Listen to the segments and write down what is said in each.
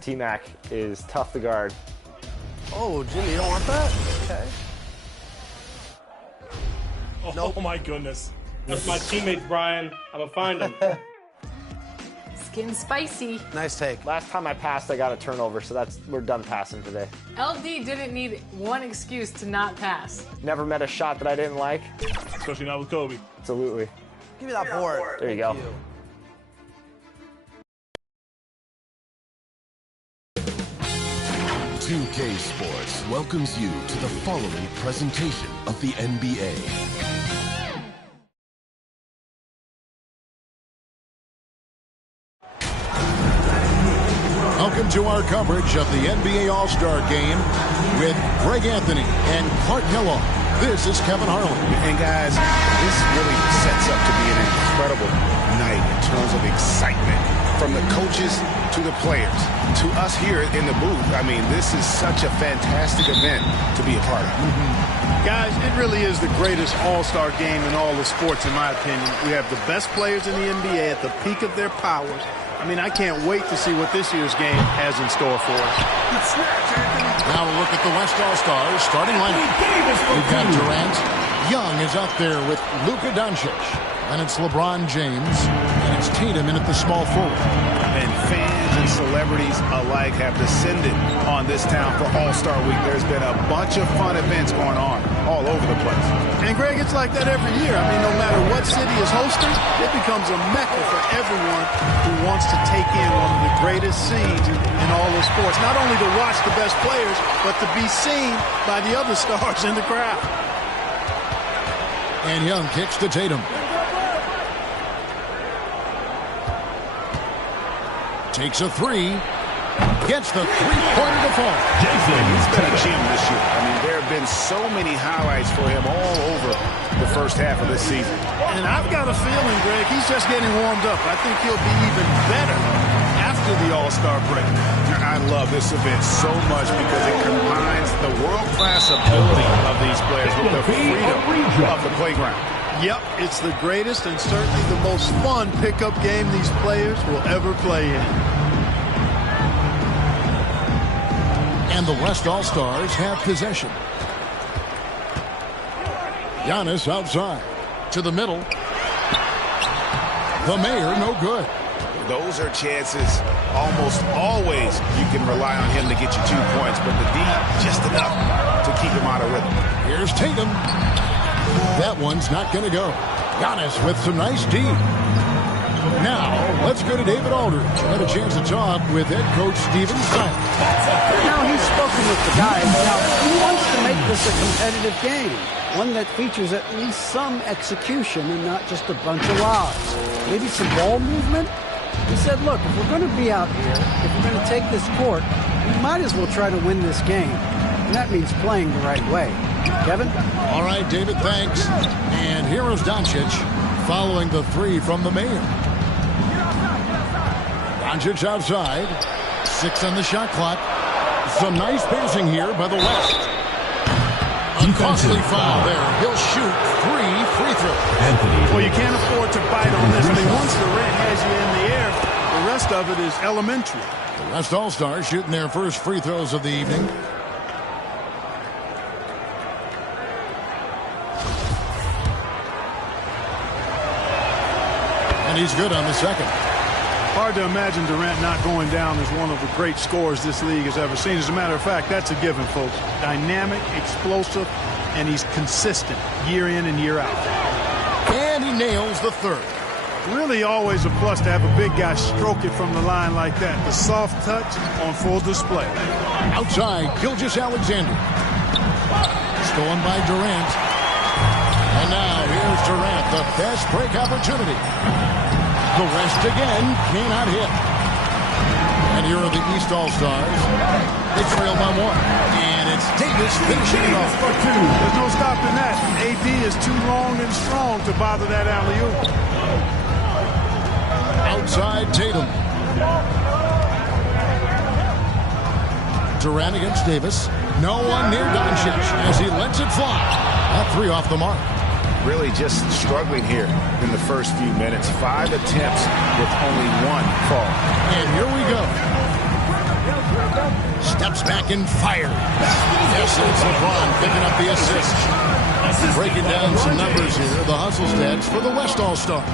T-Mac is tough to guard. Oh, Jimmy, you don't want that? Okay. Oh, Nope. oh my goodness. That's my teammates, Brian. I'm gonna find them. Skin spicy. Nice take. Last time I passed, I got a turnover, so we're done passing today. LD didn't need one excuse to not pass. Never met a shot that I didn't like. Especially not with Kobe. Absolutely. Give me that board. There you go. Thank you. 2K Sports welcomes you to the following presentation of the NBA. Welcome to our coverage of the NBA All-Star Game with Greg Anthony and Clark Kellogg. This is Kevin Harlan. And guys, this really sets up to be an incredible night in terms of excitement from the coaches to the players to us here in the booth. I mean, this is such a fantastic event to be a part of. Guys, it really is the greatest all-star game in all the sports, in my opinion. We have the best players in the NBA at the peak of their powers. I mean, I can't wait to see what this year's game has in store for us. Now a look at the West All-Stars starting lineup. We've got Durant. Young is out there with Luka Doncic. And it's LeBron James. And it's Tatum in at the small forward. And fans and celebrities alike have descended on this town for All-Star Week. There's been a bunch of fun events going on all over the place. And, Greg, it's like that every year. I mean, no matter what city is hosting, it becomes a mecca for everyone who wants to take in one of the greatest scenes in all of sports. Not only to watch the best players, but to be seen by the other stars in the crowd. And Young kicks to Tatum. Takes a three. Gets the three-pointer to fall. He's been a gem this year. I mean, there have been so many highlights for him all over the first half of this season. And I've got a feeling, Greg, he's just getting warmed up. I think he'll be even better after the All-Star break. I love this event so much because it combines the world-class ability of these players with the freedom of the playground. Yep, it's the greatest and certainly the most fun pickup game these players will ever play in. And the West All-Stars have possession. Giannis outside. To the middle. The Mayor, no good. Those are chances almost always you can rely on him to get you 2 points, but the D just enough to keep him out of rhythm. Here's Tatum. That one's not going to go. Giannis with some nice D. Now, let's go to David Aldridge. Had a chance to talk with head coach Steven Silas. Now, he's spoken with the guys. Now, he wants to make this a competitive game, one that features at least some execution and not just a bunch of lobs. Maybe some ball movement. He said, look, if we're going to be out here, if we're going to take this court, we might as well try to win this game. And that means playing the right way. Kevin? All right, David, thanks. And here is Doncic following the three from the Mayor. Doncic outside. 6 on the shot clock. Some nice passing here by the West. A costly foul there. He'll shoot 3 free throws. Well, you can't afford to bite on this. I mean, once the red has you in the air, the rest of it is elementary. The West All-Stars shooting their first free throws of the evening. And he's good on the second. Hard to imagine Durant not going down as one of the great scorers this league has ever seen. As a matter of fact, that's a given, folks. Dynamic, explosive, and he's consistent year in and year out. And he nails the third. Really always a plus to have a big guy stroke it from the line like that. The soft touch on full display. Outside, Gilgeous-Alexander. Stolen by Durant. And now here's Durant, the best break opportunity. The West again cannot hit. And here are the East All-Stars. They trail by 1. And it's Davis finishing it off. There's no stopping that. AD is too long and strong to bother that alley-oop. Outside Tatum. Durant against Davis. No one near Doncic as he lets it fly. That 3 off the mark. Really just struggling here in the first few minutes. 5 attempts with only 1 fall. And here we go. Steps back and fires. Yes, it's LeBron picking up the assist. Breaking down some numbers here, the hustle stats for the West All-Stars.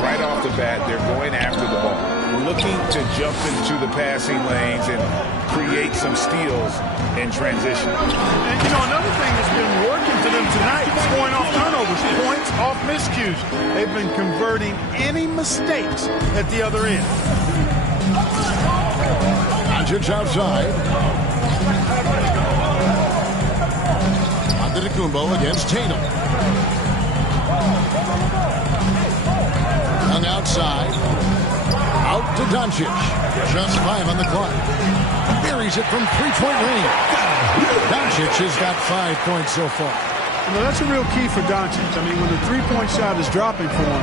Right off the bat, they're going after the ball, looking to jump into the passing lanes and create some steals in transition. And, you know, another thing that's been working for them tonight is scoring off turnovers, points off miscues. They've been converting any mistakes at the other end. Doncic outside. Antetokounmpo against Tatum. Young outside. Out to Doncic. Just 5 on the clock. Buries it from three-point range. Doncic has got 5 points so far. You know, that's a real key for Doncic. I mean, when the three-point shot is dropping for him,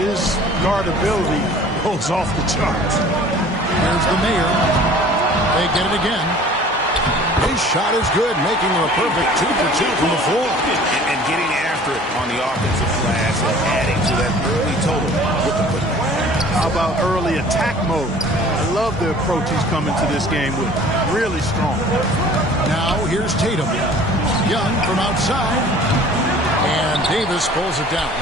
his guardability goes off the charts. Here's the mayor. They get it again. His shot is good, making him a perfect 2 for 2 from the floor. And getting after it on the offensive glass and adding to that early total with the putback. How about early attack mode? I love the approach he's coming to this game with. Really strong. Now here's Tatum. Young from outside. And Davis pulls it down.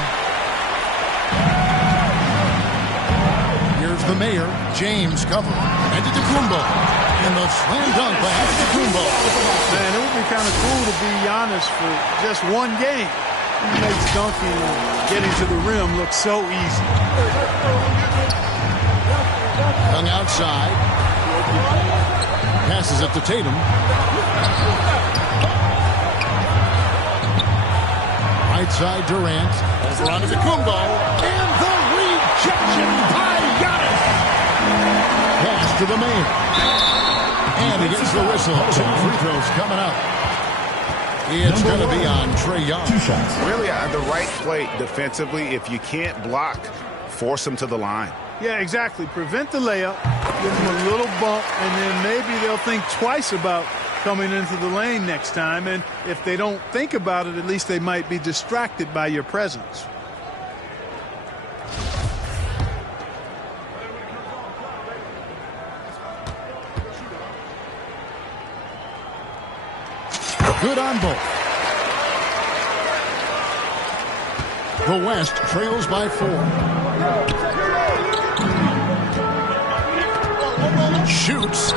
Here's the mayor. James covering. Antetokounmpo. And the slam dunk by Antetokounmpo. Man, it would be kind of cool to be Giannis for just one game. He makes dunking and getting to the rim look so easy. Young outside. Passes it to Tatum. Right side Durant. Over onto Antetokounmpo. And the rejection by Giannis. Pass to the mayor. And he gets the whistle. 2 free throws coming up. It's going to be on Trae Young. 2 shots. Really, the right play defensively. If you can't block, force him to the line. Yeah, exactly. Prevent the layup, give them a little bump, and then maybe they'll think twice about coming into the lane next time. And if they don't think about it, at least they might be distracted by your presence. Good on both. The West trails by 4. Shoots.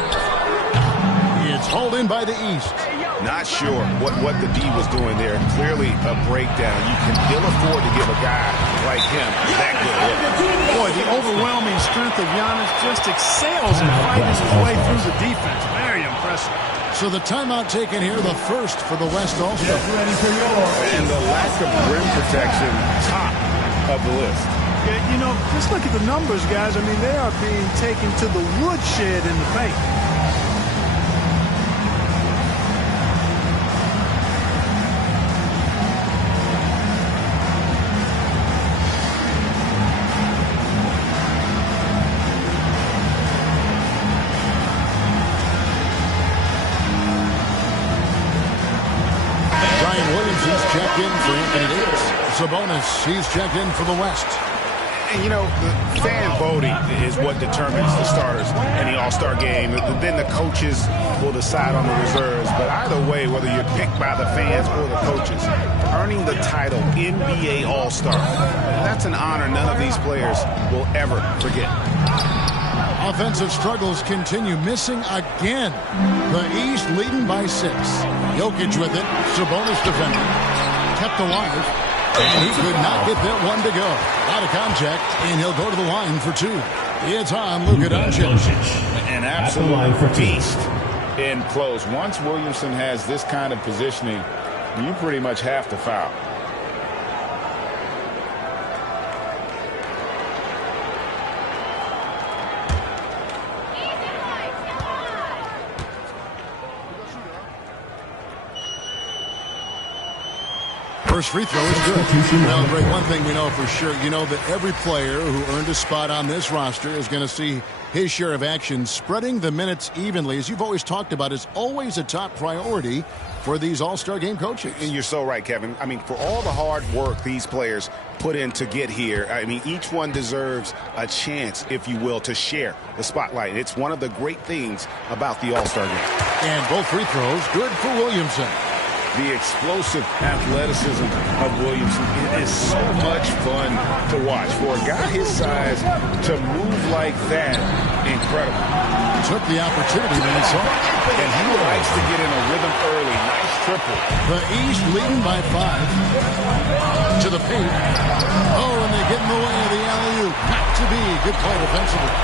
It's hauled in by the East. Not sure what the D was doing there. Clearly a breakdown. You can ill afford to give a guy like him that good look. Boy, the overwhelming strength of Giannis just excels in fighting his way through the defense. Very impressive. So the timeout taken here, the first for the West All-Star. And the lack of rim protection, top of the list. Yeah, you know, just look at the numbers, guys. I mean, they are being taken to the woodshed in the paint. Checked in for Anthony Davis. Sabonis, he's checked in for the West. And, you know, the fan voting is what determines the starters in the All-Star game. Then the coaches will decide on the reserves. But either way, whether you're picked by the fans or the coaches, earning the title NBA All-Star, that's an honor none of these players will ever forget. Offensive struggles continue, missing again. The East leading by 6. Jokic with it. Sabonis defending. Kept alive. And he could not get that one to go. Out of contact, and he'll go to the line for 2. It's on Luka Doncic. An absolute beast in close. Once Williamson has this kind of positioning, you pretty much have to foul. First free throw is good. Well, Greg, one thing we know for sure, you know that every player who earned a spot on this roster is going to see his share of action. Spreading the minutes evenly, as you've always talked about, is always a top priority for these All-Star game coaches. And you're so right, Kevin. I mean, for all the hard work these players put in to get here. I mean, each one deserves a chance, if you will, to share the spotlight. It's one of the great things about the All-Star game. And both free throws good for Williamson. The explosive athleticism of Williamson is so much fun to watch. For a guy his size to move like that, incredible. Took the opportunity when he saw it. And he likes to get in a rhythm early. Nice triple. The East leading by 5. To the paint. Oh, and they get in the way of the alley-oop. Not to be. Good play defensively.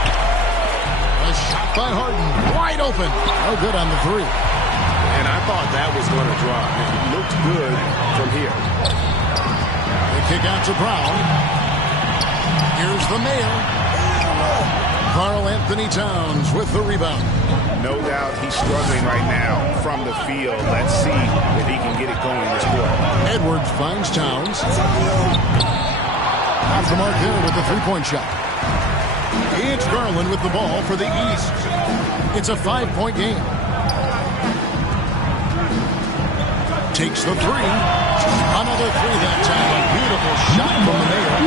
A shot by Harden. Wide open. No good on the three. And I thought that was going to drop. It looked good from here. They kick out to Brown. Here's the Mayor. Karl Anthony Towns with the rebound. No doubt he's struggling right now from the field. Let's see if he can get it going this quarter. Edwards finds Towns. Off the mark there with the three-point shot. It's Garland with the ball for the East. It's a 5-point game. Takes the three. Another three that time. A beautiful shot from the Mayor.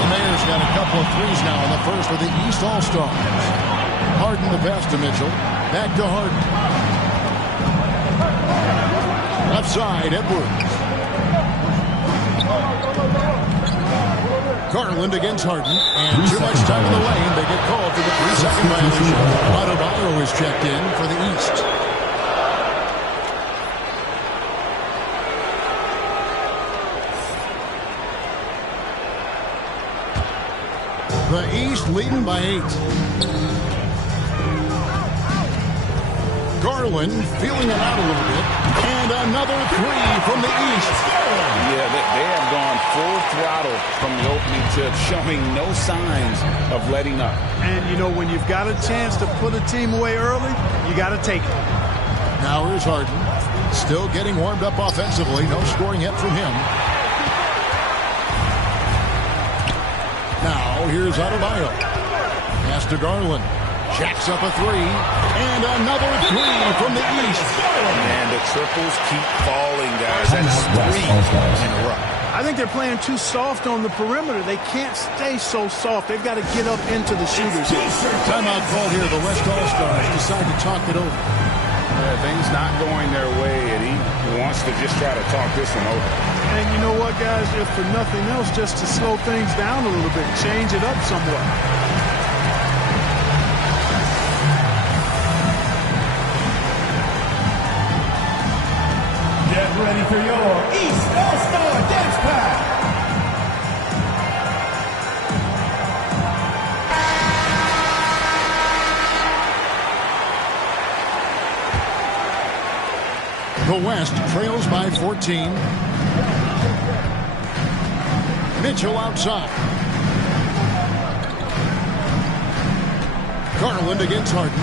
The Mayor's got a couple of threes now in the first for the East All-Stars. Harden the pass to Mitchell. Back to Harden. Left side, Edwards. Garland against Harden. And too much time in the lane. They get called for the 3-second violation. Adebayo is checked in for the East. The East leading by 8. Garland feeling it out a little bit. And another three from the East. Yeah, they have gone full throttle from the opening tip, showing no signs of letting up. And, you know, when you've got a chance to put a team away early, you got to take it. Now here's Harden. Still getting warmed up offensively. No scoring yet from him. Now, here's Adebayo. Pass to Garland. Jacks up a three. And another three from the East. And the triples keep falling, guys. That's 3 in a row. I think they're playing too soft on the perimeter. They can't stay so soft. They've got to get up into the shooters. Timeout call here. The West All-Stars decide to talk it over. Things not going their way, and he wants to just try to talk this one over. And you know what, guys? If for nothing else, just to slow things down a little bit, change it up somewhat. Get ready for your East All-Star Dance Pack. The West trails by 14. Mitchell outside. Garland against Harden.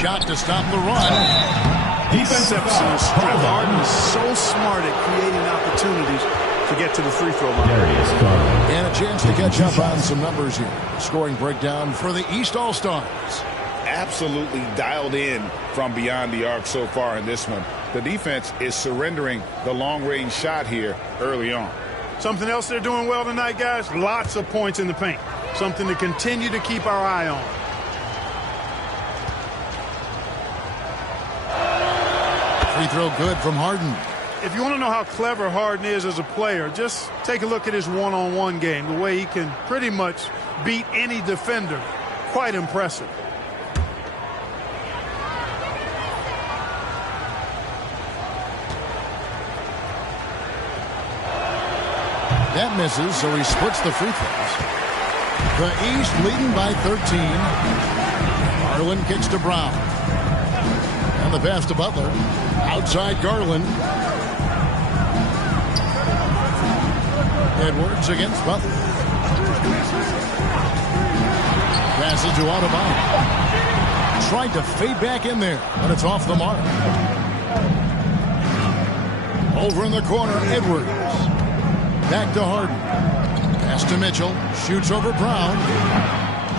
Shot to stop the run. Defensive strength. Harden is so smart at creating opportunities to get to the free throw line. And a chance to catch up on some numbers here. Scoring breakdown for the East All-Stars. Absolutely dialed in from beyond the arc so far in this one. The defense is surrendering the long-range shot here early on. Something else they're doing well tonight, guys, lots of points in the paint. Something to continue to keep our eye on. Free throw good from Harden. If you want to know how clever Harden is as a player, just take a look at his one-on-one game. The way he can pretty much beat any defender. Quite impressive. That misses, so he splits the free throws. The East leading by 13. Garland kicks to Brown. And the pass to Butler. Outside Garland. Edwards against Butler. Passes to Adebayo. Tried to fade back in there, but it's off the mark. Over in the corner, Edwards. Back to Harden. Pass to Mitchell. Shoots over Brown.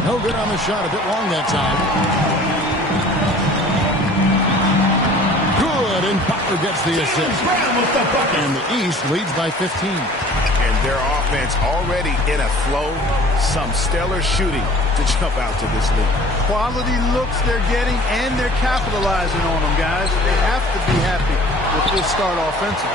No good on the shot. A bit long that time. Good Good, and Butler gets the assist. And the East leads by 15. And their offense already in a flow. Some stellar shooting to jump out to this lead. Quality looks they're getting, and they're capitalizing on them, guys. They have to be happy with this start offensively.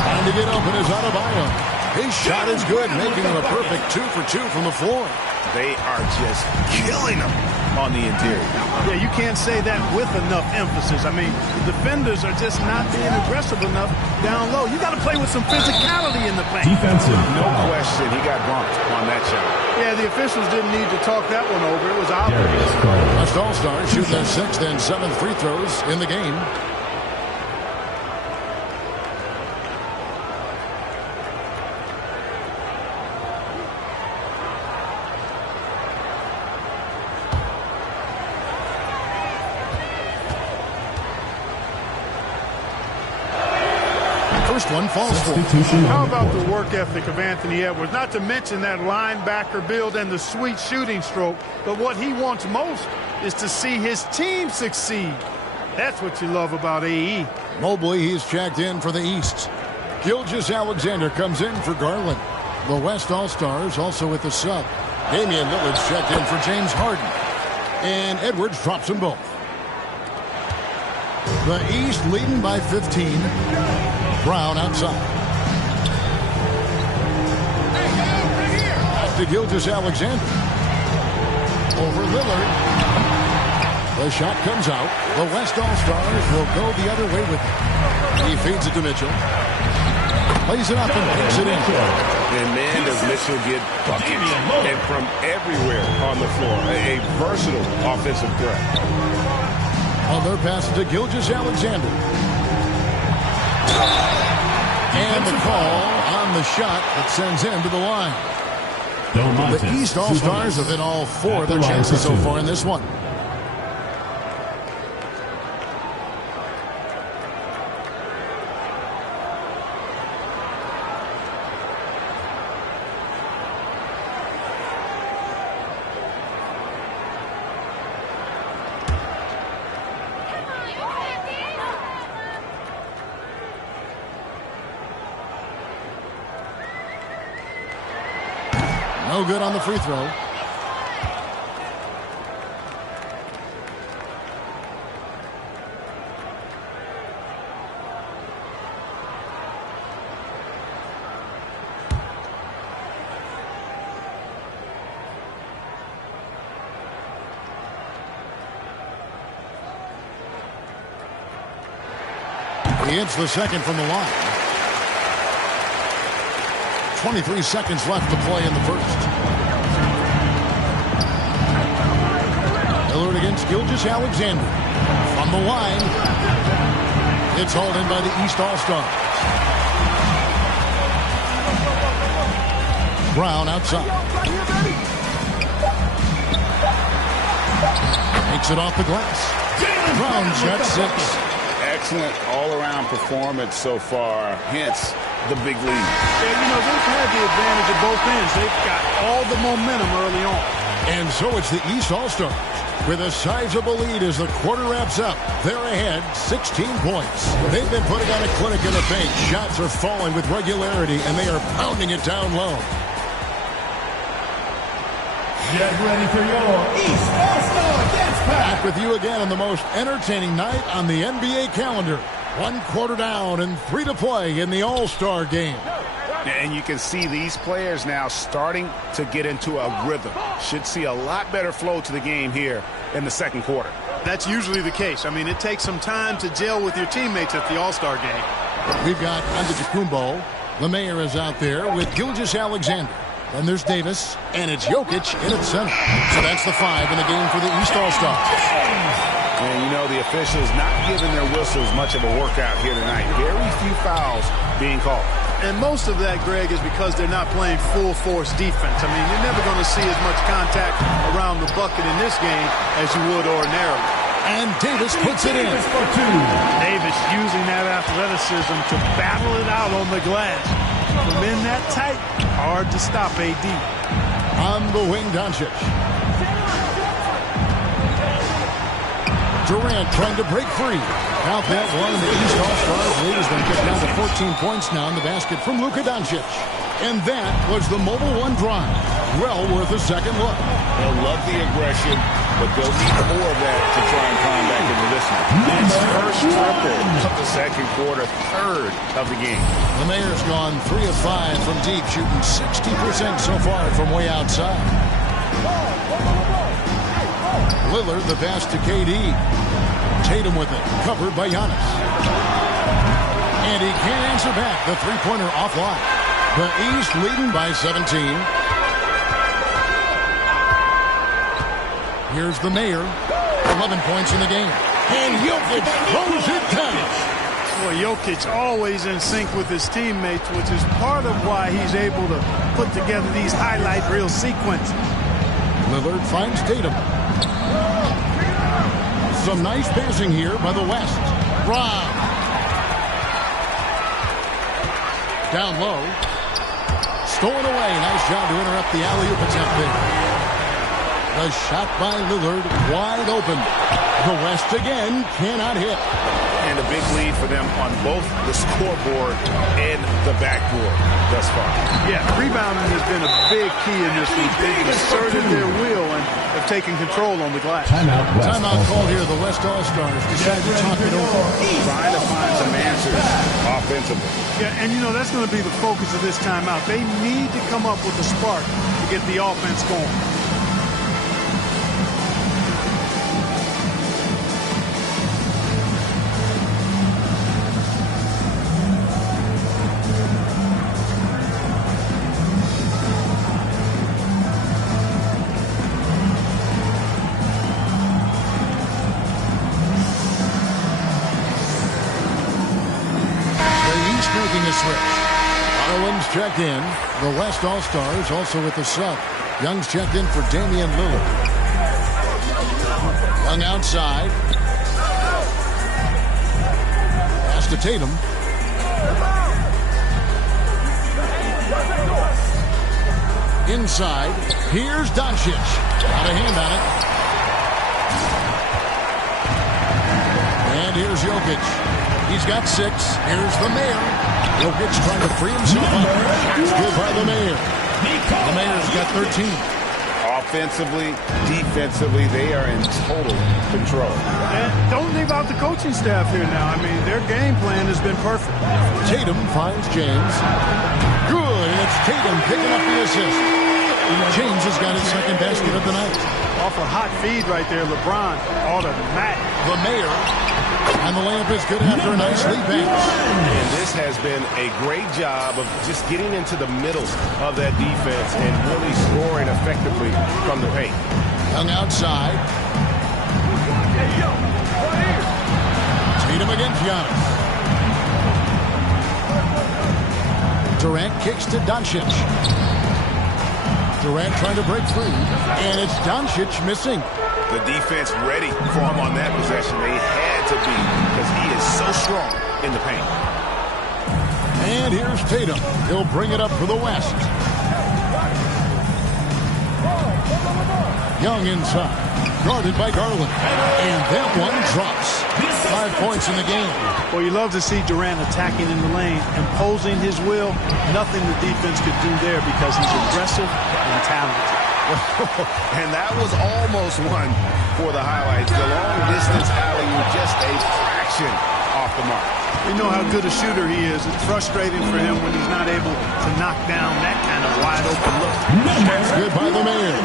Trying to get open is Adebayo. His shot is good, making him a perfect 2 for 2 from the floor. They are just killing them on the interior. Yeah, you can't say that with enough emphasis. I mean, the defenders are just not being aggressive enough down low. You got to play with some physicality in the paint. Defensive. No question, he got bumped on that shot. Yeah, the officials didn't need to talk that one over. It was obvious. West All-Stars shooting their 6th and 7th free throws in the game. First one falls for. How about the work ethic of Anthony Edwards? Not to mention that linebacker build and the sweet shooting stroke, but what he wants most is to see his team succeed. That's what you love about AE. Mobley, he's checked in for the East. Gilgeous-Alexander comes in for Garland. The West All-Stars also with the sub. Damian Lillard's checked in for James Harden. And Edwards drops them both. The East leading by 15. Brown outside. Back to Gilgeous-Alexander. Over Lillard. The shot comes out. The West All-Stars will go the other way with it. He feeds it to Mitchell. Plays it up and kicks it in. And man, does Mitchell get buckets. And from everywhere on the floor. A versatile offensive threat. On their pass to Gilgeous-Alexander. And the call on the shot that sends him to the line. The East All-Stars have hit all 4 of their chances so far in this one. No good on the free throw. He hits the second from the line. 23 seconds left to play in the first. Lillard against Gilgeous-Alexander. From the line. It's hauled in by the East All-Stars. Brown outside. Takes it off the glass. Brown's got 6. Excellent all-around performance so far, hence the big lead. Yeah, you know, they've had the advantage at both ends. They've got all the momentum early on. And so it's the East All-Stars with a sizable lead as the quarter wraps up. They're ahead 16 points. They've been putting on a clinic in the paint. Shots are falling with regularity, and they are pounding it down low. Get ready for your East All-Star Dance Pack. Back with you again on the most entertaining night on the NBA calendar. 1 quarter down and 3 to play in the All-Star game. And you can see these players now starting to get into a rhythm. Should see a lot better flow to the game here in the second quarter. That's usually the case. I mean, it takes some time to gel with your teammates at the All-Star game. We've got Antetokounmpo. The mayor is out there with Gilgeous-Alexander. Then there's Davis, and it's Jokic in its center. So that's the 5 in the game for the East All-Stars. And you know, the officials not giving their whistles much of a workout here tonight. Very few fouls being called. And most of that, Greg, is because they're not playing full-force defense. I mean, you're never going to see as much contact around the bucket in this game as you would ordinarily. And Davis puts it in. Davis using that athleticism to battle it out on the glass. From in that tight, hard to stop AD. On the wing, Doncic. Durant trying to break free. Count that one. The East All-Stars lead has been kept down to 14 points now in the basket from Luka Doncic. And that was the Mobile One drive. Well worth a second look. They'll love the aggression, but they'll need more of that to try and climb back into this one. It's first triple of the second quarter, third of the game. The Mayor's gone 3 of 5 from deep, shooting 60% so far from way outside. Lillard, the pass to KD. Tatum with it, covered by Giannis. And he can't answer back. The three-pointer offline. The East leading by 17. Here's the Mayor. 11 points in the game. And Jokic throws it down. Well, Jokic always in sync with his teammates, which is part of why he's able to put together these highlight reel sequences. Lillard finds Tatum. Some nice passing here by the West. Brown. Down low. Stolen away. Nice job to interrupt the alley-oop attempt there. The shot by Lillard wide open. The West again cannot hit. And a big lead for them on both the scoreboard and the backboard thus far. Yeah, rebounding has been a big key in this one. They've asserted their will and have taken control on the glass. Timeout call here. The West All-Stars decide to talk it over. Trying to find some answers offensively. Yeah, and you know, that's going to be the focus of this timeout. They need to come up with a spark to get the offense going. Garland's checked in. The West All-Stars also with the sub. Young's checked in for Damian Lillard. Young outside. Pass to Tatum. Inside. Here's Doncic. Got a hand on it. And here's Jokic. He's got 6. Here's the Mayor. Jokic trying to free himself up. Good by the Mayor. The Mayor's got 13. Offensively, defensively, they are in total control. And don't leave out the coaching staff here now. I mean, their game plan has been perfect. Tatum finds James. Good. It's Tatum picking up the assist. James has got his second basket of the night. Off a hot feed right there, LeBron. Automatic. The Mayor. And the layup is good after a nice lead pass. And this has been a great job of just getting into the middle of that defense and really scoring effectively from the paint. Young outside. Tatum against Giannis. Durant kicks to Doncic. Durant trying to break free. And it's Doncic missing. The defense ready for him on that possession. They had to be because he is so strong in the paint. And here's Tatum. He'll bring it up for the West. Young inside. Guarded by Garland. And that one drops. 5 points in the game. Well, you love to see Durant attacking in the lane, imposing his will. Nothing the defense could do there because he's aggressive and talented. And that was almost one for the highlights. The long-distance alley was just a fraction off the mark. You know how good a shooter he is. It's frustrating for him when he's not able to knock down that kind of wide-open look. Good by the Mayor.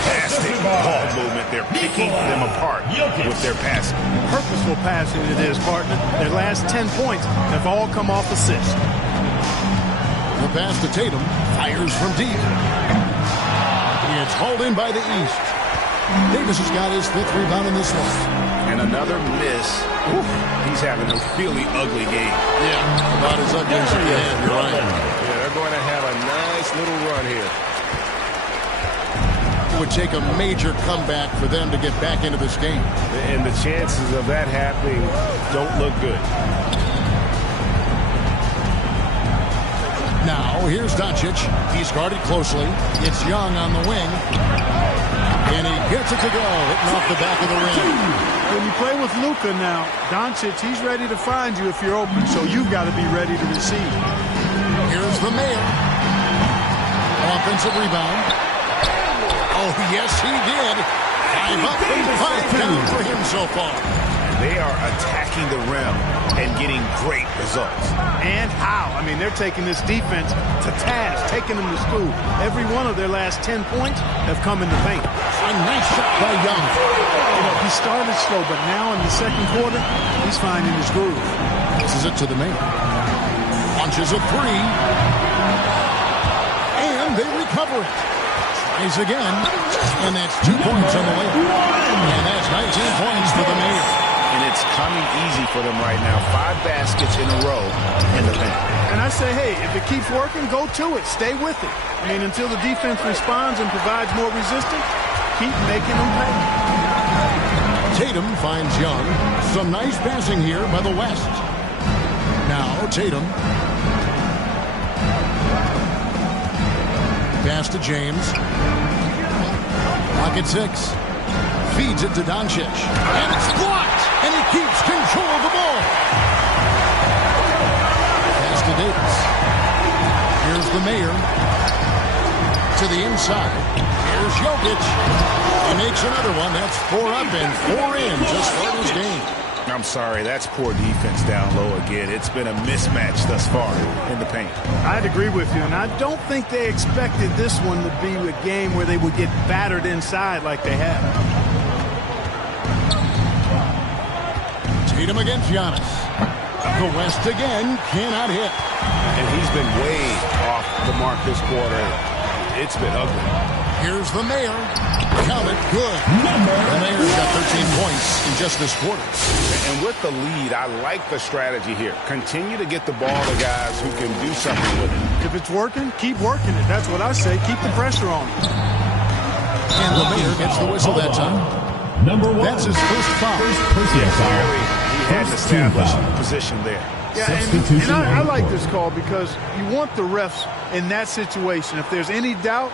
Fantastic ball movement. They're picking them apart with their passing. Purposeful passing it is, partner. Their last 10 points have all come off assists. The pass to Tatum. Fires from deep. It's hauled in by the East. Davis has got his 5th rebound in this one. And another miss. Oof, he's having a really ugly game. Yeah, about as ugly as you can. You're right. Yeah, they're going to have a nice little run here. It would take a major comeback for them to get back into this game. And the chances of that happening don't look good. Now, here's Doncic. He's guarded closely. It's Young on the wing. And he gets it to go, hitting off the back of the rim. When you play with Luka now, Doncic, he's ready to find you if you're open, so you've got to be ready to receive. Here's the Mayor. Offensive rebound. Oh, yes, he did. 5 up and 5 down for him so far. They are attacking the rim and getting great results. And how? I mean, they're taking this defense to task, taking them to school. Every one of their last 10 points have come in the paint. A nice shot by Young. You know, he started slow, but now in the second quarter, he's finding his groove. This is it to the Mayor. Launches a three. And they recover it. Tries again. And that's 2 points on the way. And that's 19 points for the Mayor. And it's coming easy for them right now. 5 baskets in a row in the paint. And I say, hey, if it keeps working, go to it. Stay with it. I mean, until the defense responds and provides more resistance, keep making them pay. Tatum finds Young. Some nice passing here by the West. Now Tatum. Pass to James. Clock at 6. Feeds it to Doncic. And it's blocked. And he keeps control of the ball. Pass to Davis. Here's the Mayor. To the inside. Here's Jokic. He makes another one. That's 4 up and 4 in just for his game. I'm sorry, that's poor defense down low again. It's been a mismatch thus far in the paint. I'd agree with you, and I don't think they expected this one to be a game where they would get battered inside like they have. Tatum against Giannis. The West again cannot hit. And he's been way off the mark this quarter. It's been ugly. Here's the Mayor. Count it. Good. The Mayor's got 13 points in just this quarter. And with the lead, I like the strategy here. Continue to get the ball to guys who can do something with it. If it's working, keep working it. That's what I say. Keep the pressure on. And the Mayor gets the whistle that time. Number 1. That's his first foul. Personal foul. He had an established position there. Yeah, and I like this call because you want the refs in that situation. If there's any doubt,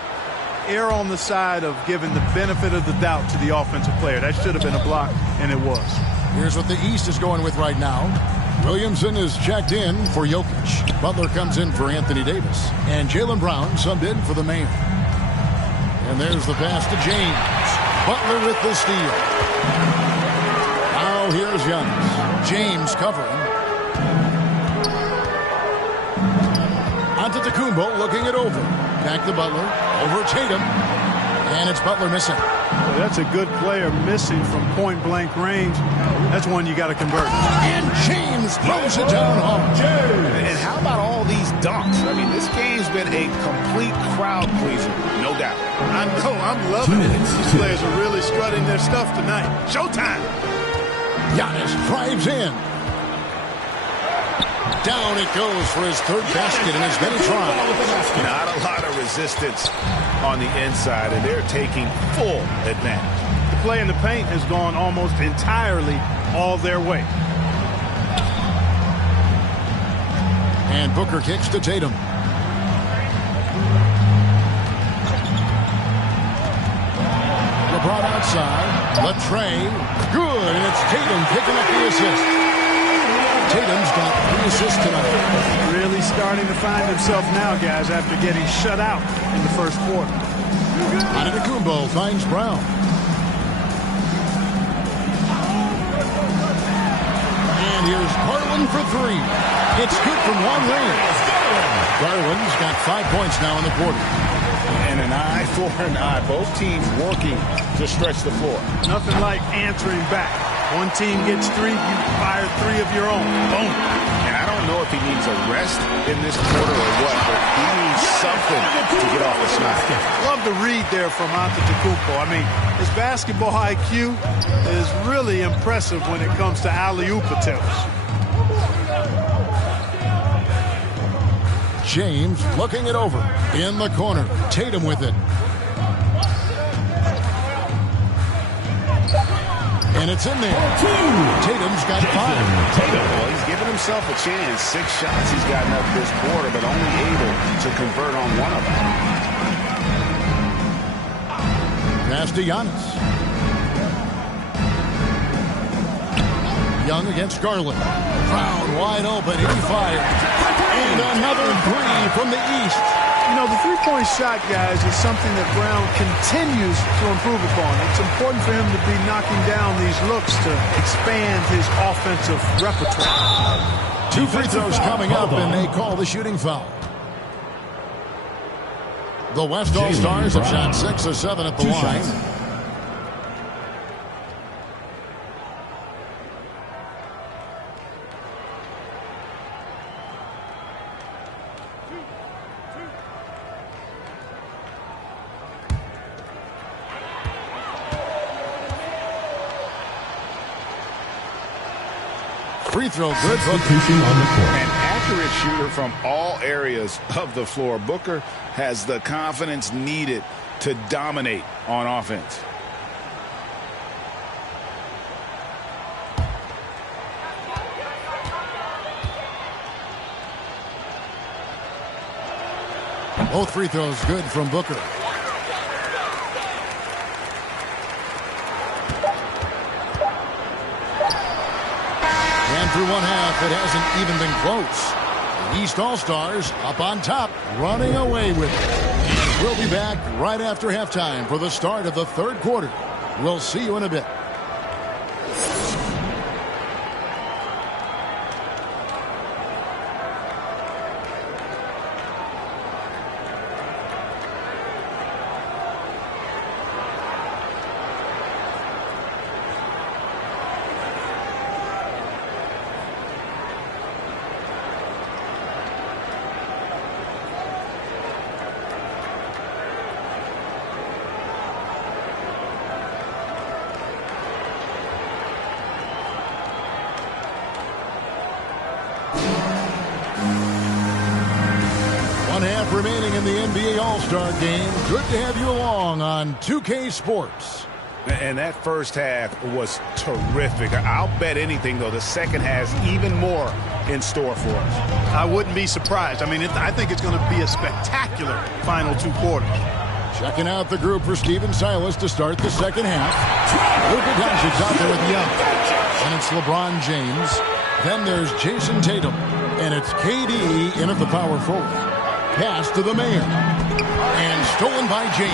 err on the side of giving the benefit of the doubt to the offensive player. That should have been a block, and it was. Here's what the East is going with right now. Williamson is checked in for Jokic. Butler comes in for Anthony Davis. And Jaylen Brown subbed in for the Mayor. And there's the pass to James. Butler with the steal. Now here's Giannis. James covering. Antetokounmpo looking it over. Back to Butler. Over Tatum. And it's Butler missing. Well, that's a good player missing from point-blank range. That's one you got to convert. And James throws it down home. And how about all these dunks? I mean, this game's been a complete crowd pleaser, no doubt. I know. I'm loving it. These players are really strutting their stuff tonight. Showtime. Giannis drives in. Down it goes for his third basket in as many tries. Not a lot of resistance on the inside, and they're taking full advantage. The play in the paint has gone almost entirely all their way. And Booker kicks to Tatum. LeBron outside. Latrey. Good, and it's Tatum picking up the assist. Tatum's got 3 assists tonight. Really starting to find himself now, guys, after getting shut out in the first quarter. Antetokounmpo finds Brown. And here's Garland for 3. It's good from long range. Garland's got 5 points now in the quarter. And an eye for an eye. Both teams working to stretch the floor. Nothing like answering back. One team gets 3, you fire 3 of your own. Boom. And I don't know if he needs a rest in this quarter or what, but he needs something to get off the shot. Love the read there from Antetokounmpo. I mean, his basketball IQ is really impressive when it comes to alley-oop attempts. James looking it over in the corner. Tatum with it. And And it's in there. Tatum's got 5. Well, he's given himself a chance. 6 shots he's gotten up this quarter, but only able to convert on one of them. Pass to Giannis. Young against Garland. Brown wide open. He fires. And another 3 from the East. You know, the three-point shot, guys, is something that Brown continues to improve upon. It's important for him to be knocking down these looks to expand his offensive repertoire. 2 free throws coming up, and they call the shooting foul. The West All-Stars have shot 6 of 7 at the line. Free throw good. An accurate shooter from all areas of the floor. Booker has the confidence needed to dominate on offense. Both free throws good from Booker. And through one half, it hasn't even been close. The East All-Stars up on top, running away with it. We'll be back right after halftime for the start of the third quarter. We'll see you in a bit. Remaining in the NBA All-Star Game. Good to have you along on 2K Sports. And that first half was terrific. I'll bet anything, though, the second has even more in store for us. I wouldn't be surprised. I mean, I think it's going to be a spectacular final 2 quarters. Checking out the group for Stephen Silas to start the second half. Luka Doncic out there with Young. And it's LeBron James. Then there's Jason Tatum. And it's KD in at the power forward. Pass to the Mayor. And stolen by James.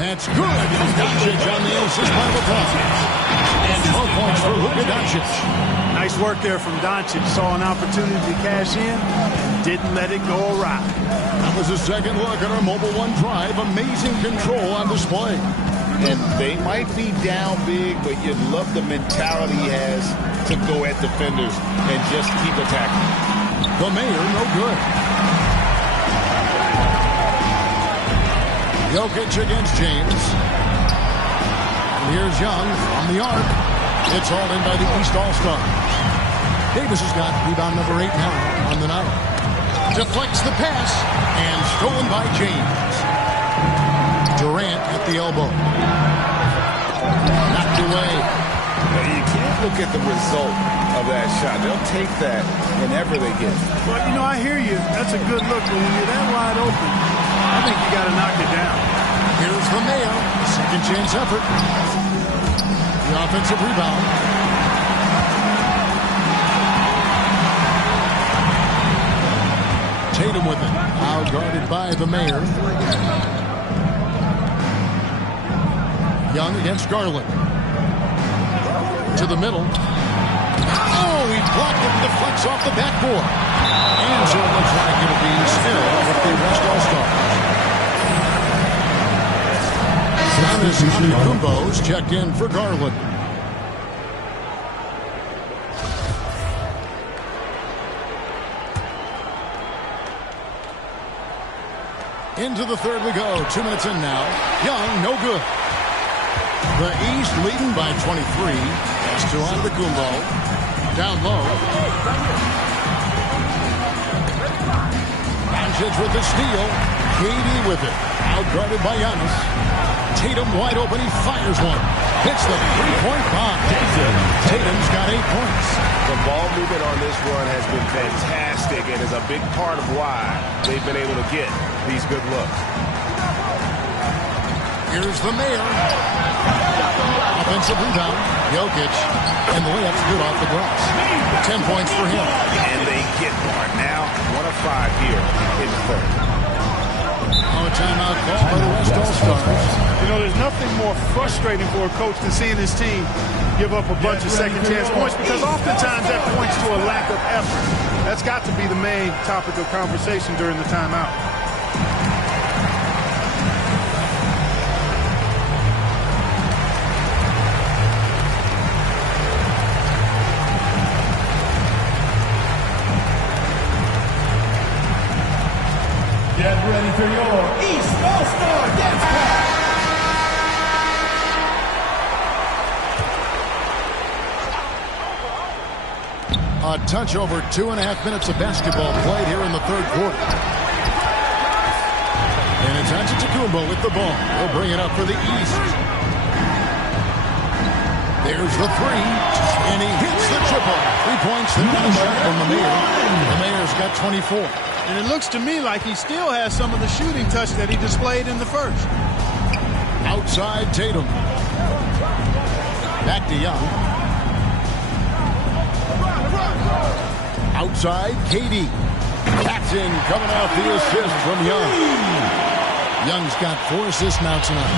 That's good. Doncic on the assist by LeBron. And 12 points for Luka Doncic. Nice work there from Doncic. Saw an opportunity to cash in and didn't let it go awry. That was a second look at our Mobile One Drive. Amazing control on display. And they might be down big, but you love the mentality he has to go at defenders and just keep attacking. The Mayor, no good. Jokic against James. And here's Young on the arc. It's all in by the East All-Stars. Davis has got rebound number 8 now on the night. Deflects the pass and stolen by James. Durant at the elbow. Knocked away. You can't look at the result of that shot. They'll take that whenever they get it. But, you know, I hear you. That's a good look. But when you're that wide open, I think you got to knock it down. Here's the Mayo. Second chance effort. The offensive rebound. Tatum with it. Now guarded by the Mayor. Young against Garland. To the middle. Oh, he blocked it and deflects off the backboard. And so it looks like it'll be still with the West All-Stars. Giannis Antetokounmpo's checked in for Garland. Into the third we go. 2 minutes in now. Young, no good. The East leading by 23. That's to Antetokounmpo. Down low. Doncic with the steal. KD with it. Outguarded by Giannis. Tatum wide open. He fires one. Hits the three-point bomb. Tatum's got 8 points. The ball movement on this run has been fantastic and is a big part of why they've been able to get these good looks. Here's the mayor. Offensive rebound. Jokic. And the layup's good off the glass. 10 points for him. And they get one. Now 1 of 5 here in the third. A timeout call by the West All-Stars. You know, there's nothing more frustrating for a coach than seeing his team give up a bunch of second-chance points, because oftentimes that points to a lack of effort. That's got to be the main topic of conversation during the timeout. Get ready for your East All-Star Dance Pack. A touch over 2.5 minutes of basketball played here in the third quarter. And it's Antetokounmpo with the ball. He'll bring it up for the East. There's the three, and he hits the triple. 3 points there on the shot from the Mayor. The Mayor's got 24. And it looks to me like he still has some of the shooting touch that he displayed in the first. Outside Tatum. Back to Young. Outside KD. Paxson coming off the assist from Young. Young's got 4 assists now tonight.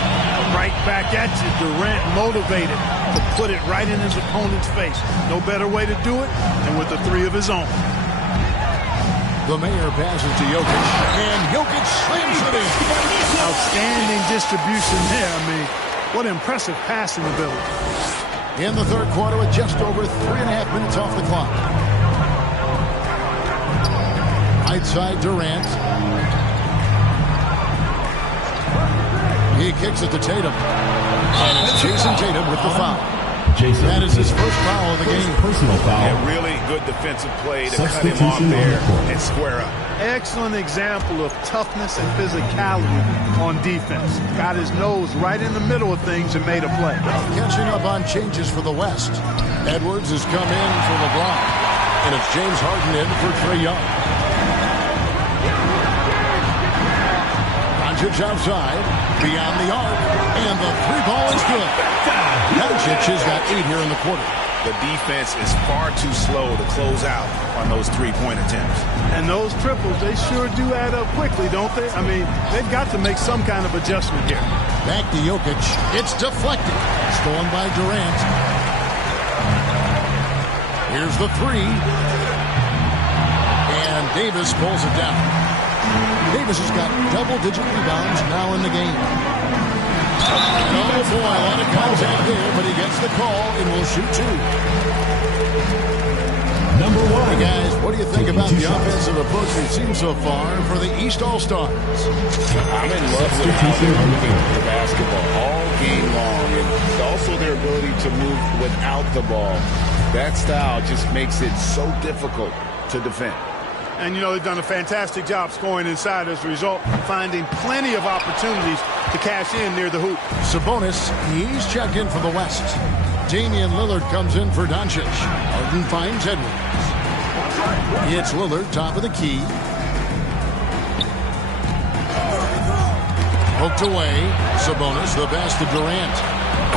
Right back at you. Durant motivated to put it right in his opponent's face. No better way to do it than with a 3 of his own. The Mayor passes to Jokic, and Jokic slams it in. Outstanding distribution there. I mean, what impressive passing ability. In the third quarter with just over 3.5 minutes off the clock. Right side Durant. He kicks it to Tatum. And it's Jason Tatum with the foul. That is his first foul of the game. Personal foul. Yeah, really good defensive play to cut him off there and square up. Excellent example of toughness and physicality on defense. Got his nose right in the middle of things and made a play. Catching up on changes for the West. Edwards has come in for LeBron. And it's James Harden in for Trae Young. Doncic outside, beyond the arc, and the 3-ball is good. Doncic has got 8 here in the quarter. The defense is far too slow to close out on those 3-point attempts. And those triples, they sure do add up quickly, don't they? I mean, they've got to make some kind of adjustment here. Back to Jokic. It's deflected. Stolen by Durant. Here's the 3. And Davis pulls it down. Davis has got double-digit rebounds now in the game. Oh, boy, a lot of contact there, but he gets the call and will shoot 2. Number 1. Hey, guys, what do you think about the offensive approach we've seen so far for the East All-Stars? I'm in love with how they're moving the basketball all game long, and also their ability to move without the ball. That style just makes it so difficult to defend. And, you know, they've done a fantastic job scoring inside as a result, finding plenty of opportunities to cash in near the hoop. Sabonis, he's checked in for the West. Damian Lillard comes in for Doncic. Harden finds Edwards. It's Lillard, top of the key. Poked away. Sabonis, the pass to Durant.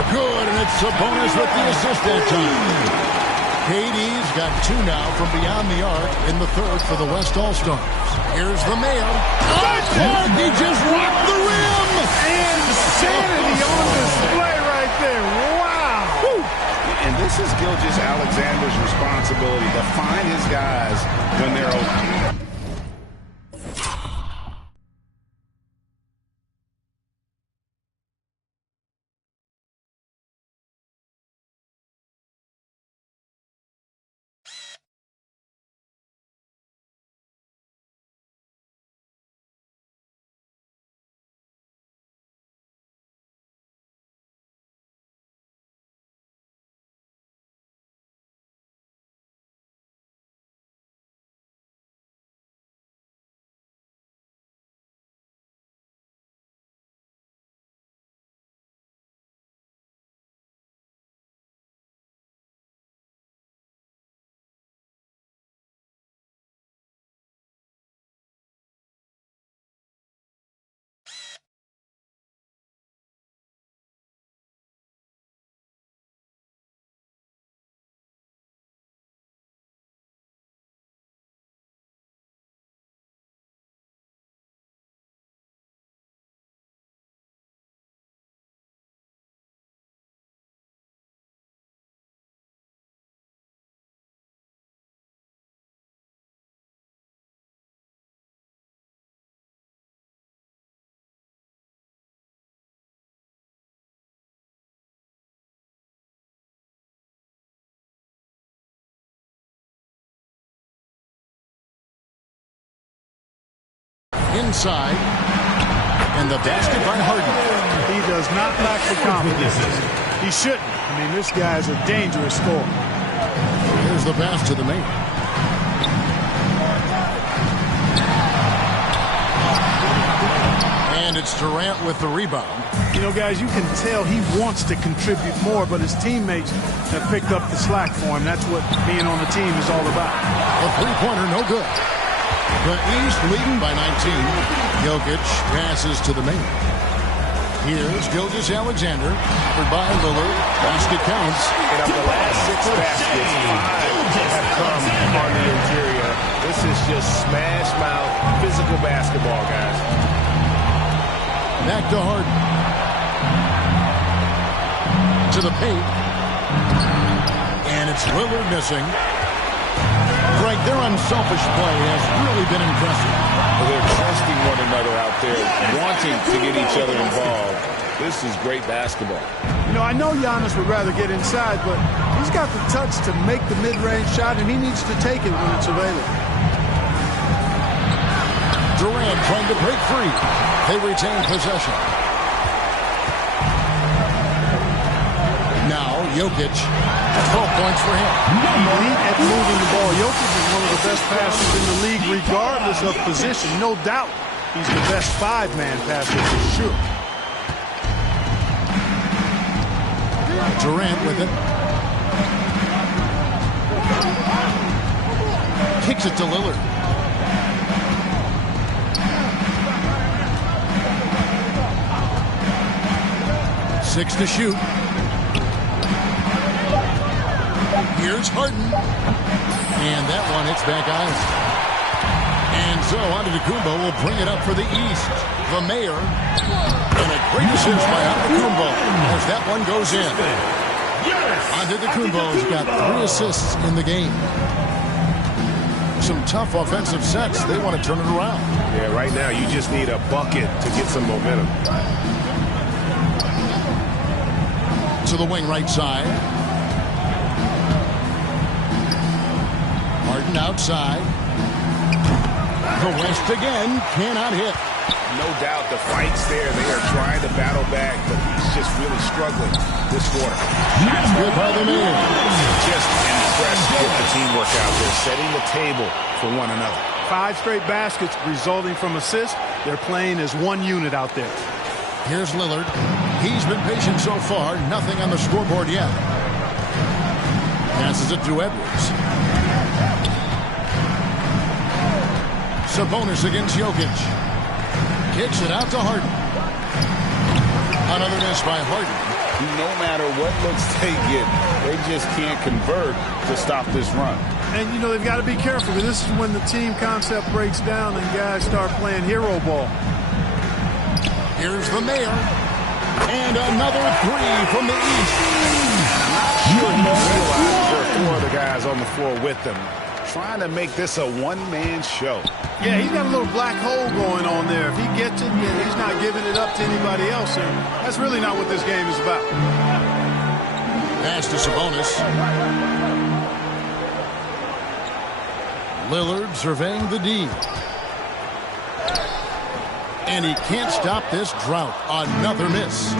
Good, and it's Sabonis with the assist that time. KD's got 2 now from beyond the arc in the third for the West All-Stars. Here's the Mayor. Oh, he just rocked the rim! Insanity on display right there. Wow! Woo. And this is Gilgeous-Alexander's responsibility to find his guys when they're open. inside. And the basket by Harden. He does not lack the confidence. He shouldn't. I mean, this guy is a dangerous scorer. Here's the pass to the main. And it's Durant with the rebound. You know, guys, you can tell he wants to contribute more, but his teammates have picked up the slack for him. That's what being on the team is all about. A three-pointer, no good. The East leading by 19. Jokic passes to the main. Here's Gilgeous-Alexander, covered by Lillard. Basket counts. And of the last 6 baskets, 5 have come on the interior. This is just smash mouth physical basketball, guys. Back to Harden. To the paint. And it's Lillard missing. Greg, their unselfish play has really been impressive. They're trusting one another out there, wanting to get each other involved. This is great basketball. You know, I know Giannis would rather get inside, but he's got the touch to make the mid-range shot, and he needs to take it when it's available. Durant trying to break free. They retain possession. Now, Jokic. 12 points for him. Elite at moving the ball. Jokic is one of the best passers in the league, regardless of position. No doubt he's the best 5-man passer for sure. Durant with it. Kicks it to Lillard. Six to shoot. Here's Harden. And that one hits back iron. And so Antetokounmpo will bring it up for the East. The mayor. And a great assist by Antetokounmpo as that one goes in. Antetokounmpo's got 3 assists in the game. Some tough offensive sets. They want to turn it around. Yeah, right now you just need a bucket to get some momentum. To the wing right side. Harden outside. The West again cannot hit. No doubt the fight's there. They are trying to battle back, but he's just really struggling this quarter. That's good by the man. Just impressed with the teamwork out there, setting the table for one another. 5 straight baskets resulting from assists. They're playing as one unit out there. Here's Lillard. He's been patient so far. Nothing on the scoreboard yet. Passes it to Edwards. Sabonis against Jokic. Kicks it out to Harden. Another miss by Harden. No matter what looks they get, they just can't convert to stop this run. And, you know, they've got to be careful because this is when the team concept breaks down and guys start playing hero ball. Here's the mayor. And another 3 from the East. Not sure he realized there are 4 other guys on the floor with them. Trying to make this a one-man show. Yeah, he's got a little black hole going on there. If he gets it, then he's not giving it up to anybody else. And that's really not what this game is about. Pass to Sabonis. Lillard surveying the D. And he can't stop this drought. Another miss.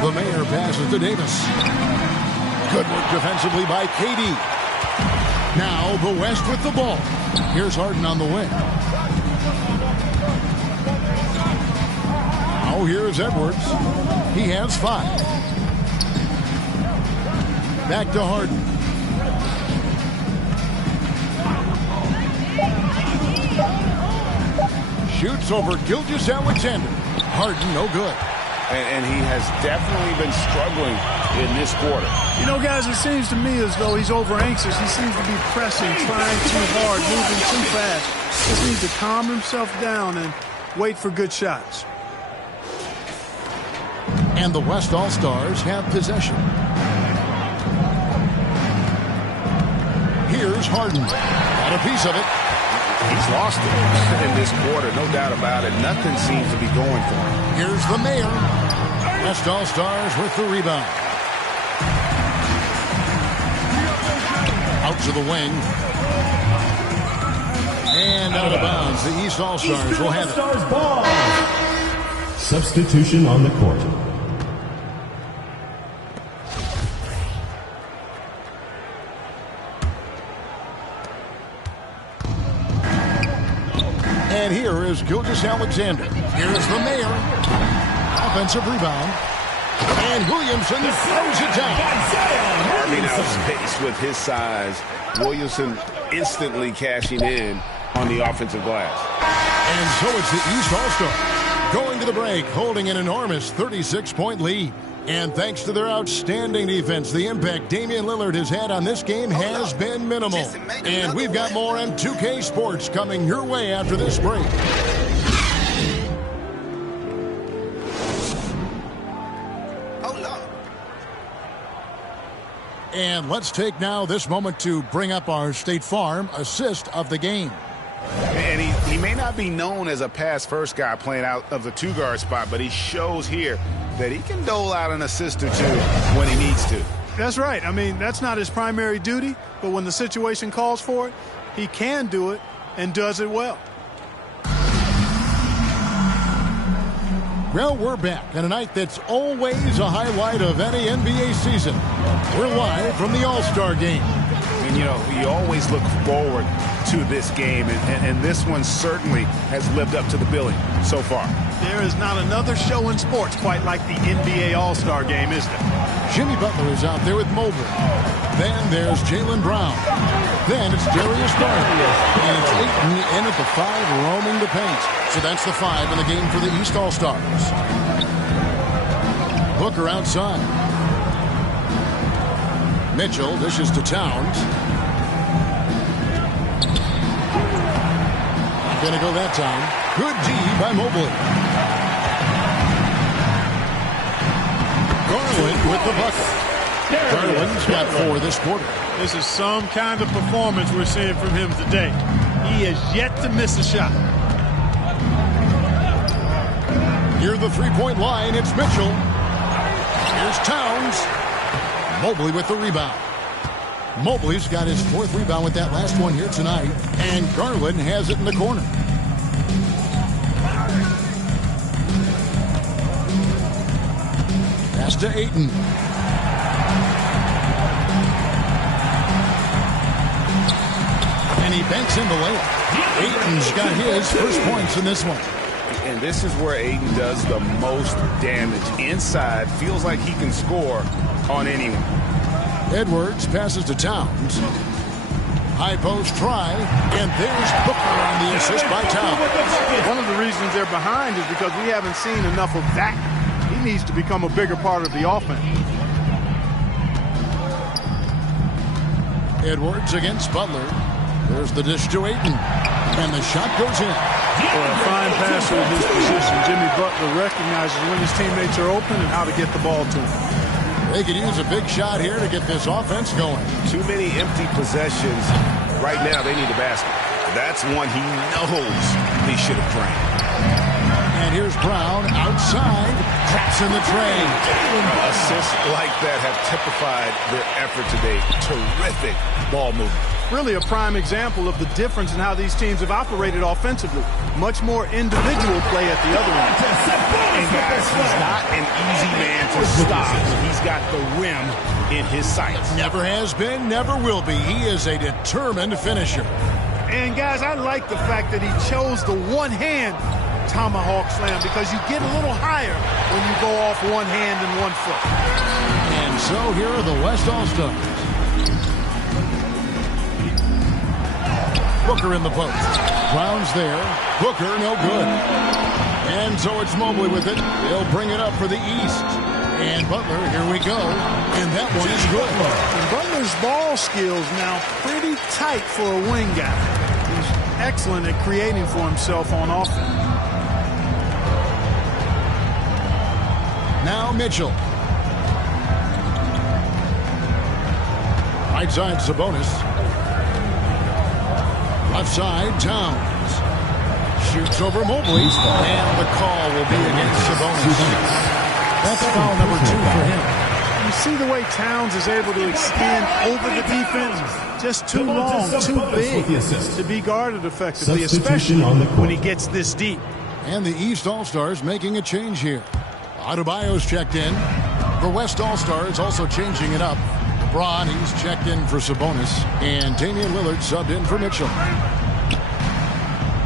The mayor passes to Davis. Good work defensively by KD. Now the West with the ball. Here's Harden on the wing. Now here's Edwards. He has 5. Back to Harden. Shoots over Gilgeous-Alexander. Harden, no good. And he has definitely been struggling in this quarter. You know, guys, it seems to me as though he's over-anxious. He seems to be pressing, trying too hard, moving too fast. Just needs to calm himself down and wait for good shots. And the West All-Stars have possession. Here's Harden. Got a piece of it. He's lost it in this quarter, no doubt about it. Nothing seems to be going for him. Here's the mayor. West All-Stars with the rebound. Out to the wing. And out of bounds, the East All-Stars will have it. All-Stars ball. Substitution on the court. And here is Gilgeous-Alexander. Here's the mayor. Offensive rebound. And Williamson throws it down. Carving out space with his size. Williamson instantly cashing in on the offensive glass. And so it's the East All-Stars going to the break, holding an enormous 36-point lead. And thanks to their outstanding defense, the impact Damian Lillard has had on this game has been minimal. And we've got more on 2K Sports coming your way after this break. And let's take now this moment to bring up our State Farm assist of the game. And he may not be known as a pass-first guy playing out of the two-guard spot, but he shows here that he can dole out an assist or two when he needs to. That's right. I mean, that's not his primary duty, but when the situation calls for it, he can do it and does it well. Well, we're back on a night that's always a highlight of any NBA season. We're live from the All-Star game. And, you know, you always look forward to this game, and this one certainly has lived up to the billing so far. There is not another show in sports quite like the NBA All-Star game, is there? Jimmy Butler is out there with Mobley. Then there's Jaylen Brown. Then it's Darius Garland. And it's Ayton in at the 5, roaming the paint. So that's the 5 in the game for the East All-Stars. Booker outside. Mitchell dishes to Towns. Not going to go that time. Good D by Mobley. Garland with the bucket. Garland's got 4 this quarter. This is some kind of performance we're seeing from him today. He has yet to miss a shot. Near the three-point line, it's Mitchell. Here's Towns. Mobley with the rebound. Mobley's got his 4th rebound with that last one here tonight. And Garland has it in the corner. Pass to Ayton. And he banks in the layup. Ayton's got his first points in this one. And this is where Ayton does the most damage. Inside, feels like he can score on anyone. Edwards passes to Towns. High post try, and there's Booker on the assist by Towns. One of the reasons they're behind is because we haven't seen enough of that. He needs to become a bigger part of the offense. Edwards against Butler. There's the dish to Ayton. And the shot goes in. For a fine passer in his position, Jimmy Butler recognizes when his teammates are open and how to get the ball to him. They could use a big shot here to get this offense going. Too many empty possessions. Right now, they need a basket. That's one he knows he should have drained. And here's Brown outside. Traps in the train. Assists like that have typified their effort today. Terrific ball movement. Really a prime example of the difference in how these teams have operated offensively. Much more individual play at the other end. And guys, he's not an easy man to stop. He's got the rim in his sights. Never has been, never will be. He is a determined finisher. And guys, I like the fact that he chose the one-hand tomahawk slam because you get a little higher when you go off one hand and one foot. And so here are the West All-Stars. Booker in the post. Brown's there. Booker, no good. And so it's Mobley with it. They'll bring it up for the East. And Butler, here we go. And that one is good. And Butler's ball skills now pretty tight for a wing guy. He's excellent at creating for himself on offense. Now Mitchell. Right side, Sabonis. Left side, Towns. Shoots over Mobley. And the call will be against Sabonis. That's foul number 2 for him. You see the way Towns is able to extend over the defense? Just too long, too big to be guarded effectively, especially when he gets this deep. And the East All-Stars making a change here. Adebayo's checked in. The West All-Stars also changing it up. LeBron, he's checked in for Sabonis. And Damian Lillard subbed in for Mitchell.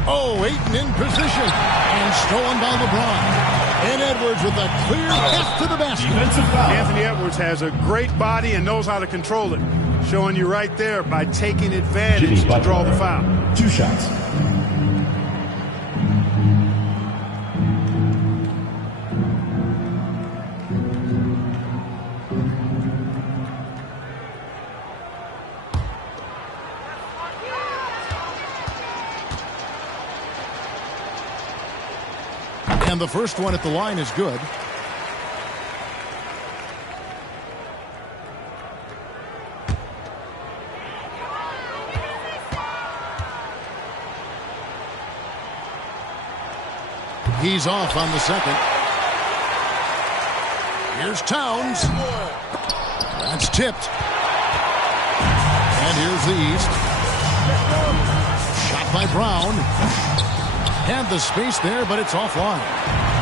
Oh, Ayton in position. And stolen by LeBron. And Edwards with a clear pass to the basket. Anthony Edwards has a great body and knows how to control it. Showing you right there by taking advantage to draw the foul. 2 shots. And the first one at the line is good. He's off on the second. Here's Towns. That's tipped. And here's the East. Shot by Brown. Had the space there, but it's offline.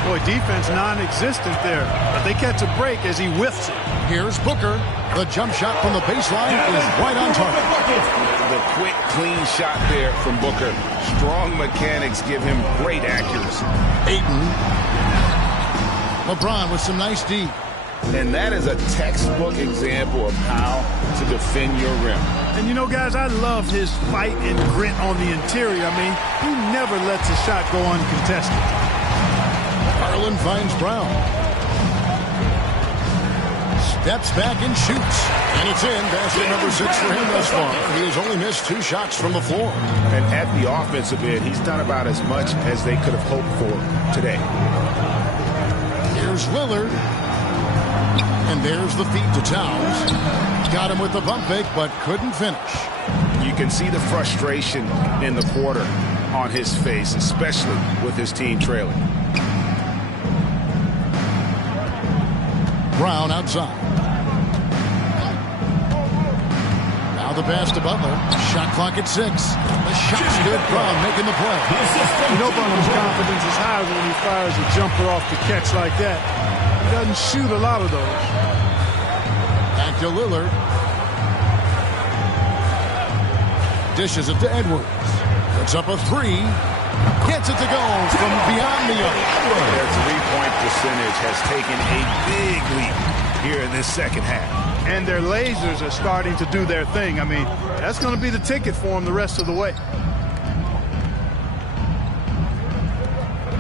Boy, defense non-existent there. But they catch a break as he whiffs it. Here's Booker. The jump shot from the baseline is right on target. The quick, clean shot there from Booker. Strong mechanics give him great accuracy. Ayton. LeBron with some nice D. And that is a textbook example of how to defend your rim. And you know, guys, I love his fight and grit on the interior. I mean, he never lets a shot go uncontested. Garland finds Brown. Steps back and shoots. And it's in. Basket number 6 for him thus far. He has only missed 2 shots from the floor. And at the offensive end, he's done about as much as they could have hoped for today. Here's Lillard. And there's the feed to Towns. Got him with the pump fake, but couldn't finish. You can see the frustration in the quarter on his face, especially with his team trailing. Brown outside. Now the pass to Butler. Shot clock at 6. The shot's good. Brown making the play. You know Butler's confidence is high when he fires a jumper off the catch like that. He doesn't shoot a lot of those. Back to Lillard. Dishes it to Edwards. Puts up a 3. Gets it to go from beyond the arc. Their three-point percentage has taken a big leap here in this second half. And their lasers are starting to do their thing. I mean, that's going to be the ticket for them the rest of the way.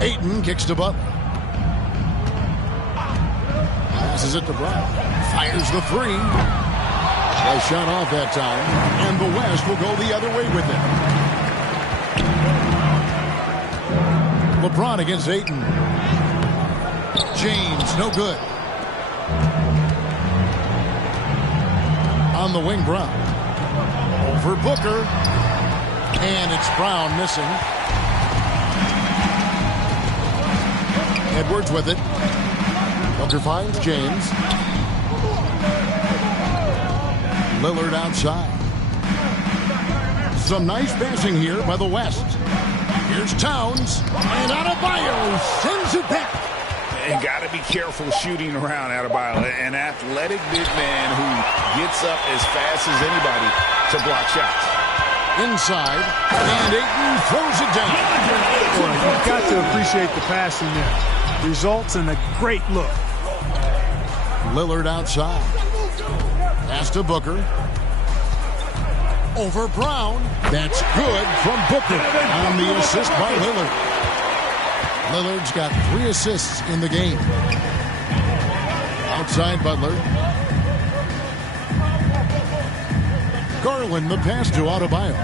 Ayton kicks to Butler. Passes it to Brown. Fires the 3. A shot off that time. And the West will go the other way with it. LeBron against Ayton. James, no good. On the wing, Brown. Over Booker. And it's Brown missing. Edwards with it. Booker finds James. Lillard outside. Some nice passing here by the West. Here's Towns. And Adebayo sends it back. And got to be careful shooting around Adebayo. An athletic big man who gets up as fast as anybody to block shots. Inside. And Ayton throws it down. Boy, you've got to appreciate the passing there. Results in a great look. Lillard outside. Pass to Booker. Over Brown. That's good from Booker on the assist by Lillard. Lillard's got 3 assists in the game. Outside Butler. Garland the pass to Adebayo.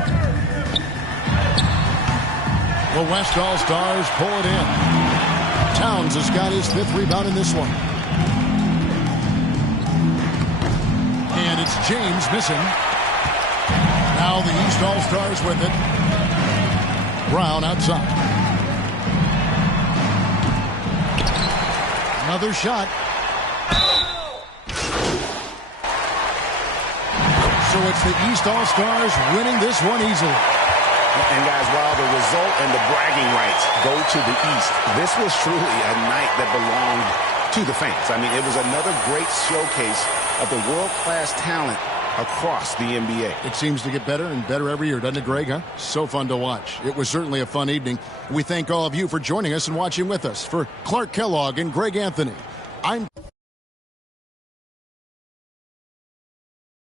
The West All-Stars pull it in. Towns has got his 5th rebound in this one. And it's James missing. Now the East All-Stars with it. Brown outside. Another shot. So it's the East All-Stars winning this one easily. And guys, while the result and the bragging rights go to the East, this was truly a night that belonged to the fans. I mean, it was another great showcase of the world-class talent across the NBA. It seems to get better and better every year, doesn't it, Greg? Huh? So fun to watch. It was certainly a fun evening. We thank all of you for joining us and watching with us. For Clark Kellogg and Greg Anthony, I'm